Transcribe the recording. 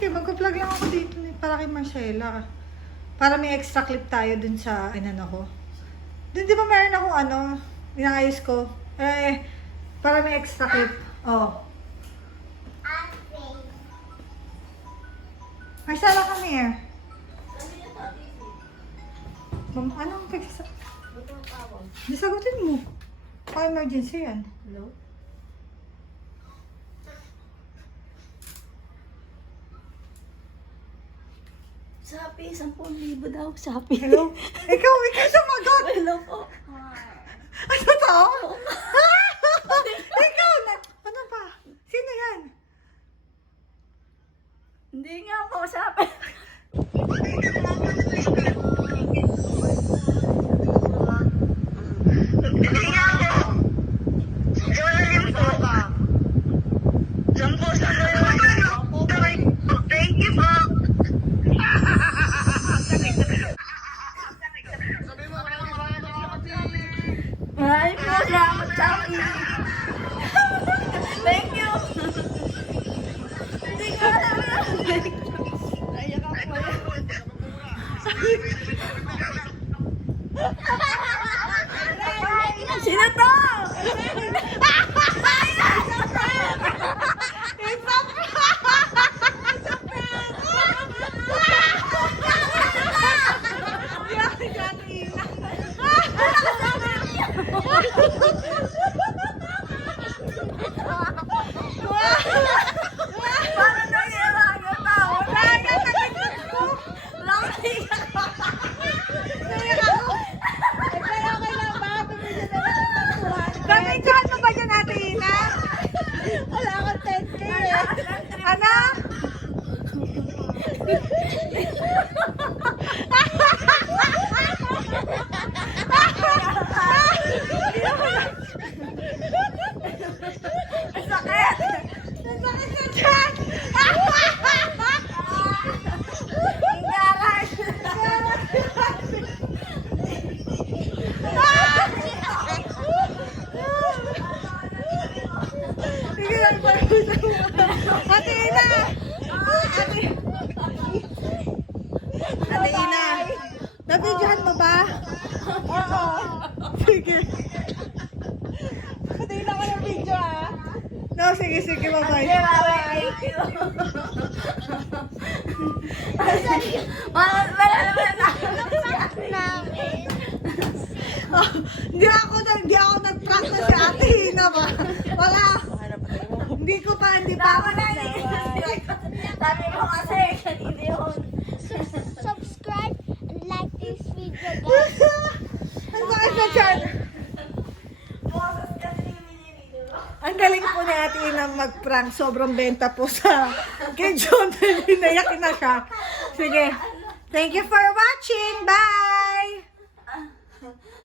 sige, mag-vlog lang ako dito para kay Marcela. Para may extra clip tayo dun sa inano ko. Dun di ba meron akong ano, inaayos ko? Para may extra clip. Oh. Marcela, come here. Anong pagsasabi? Di sagutin mo. Pa-emergency yan. Hello? Shopee, 10,000 daw. Shopee. Hello? Ikaw sumagot! Hello po. Ano to? Ikaw na! Ano pa? Sino yan? Hindi nga po, Shopee. Hindi nga po. Joelyn po. Diyan po sa Thank you po. Maraming po, salamat, Shopee. Thank you. Hindi nga alam. Ayak ako. Sino to? Paano nangyayari ang tao? Pag-enjoy mo ba dyan, Ate Ina? Wala akong 10K eh. Ano? Ang sakit! Ang sakit na dyan! Ingaran! Sige lang, Ate Ina! Ate Ina! Nabidyohan mo ba? Oo. Sige. Ate Ina ko ng video ah. No, sige, bye-bye. Thank you. Wala naman Oh, hindi ako nag-prank na si Ate Ina ba? Wala. Hindi pa ako Sabi mo kasi, kanina yun. Subscribe and like this video, guys. Ang sakit na dyan. Boses kasi yung video. Ang galing po ni Ate Ina mag-prank. Sobrang benta po sa kay John. Nayakin na siya. Sige. Thank you for watching. Bye!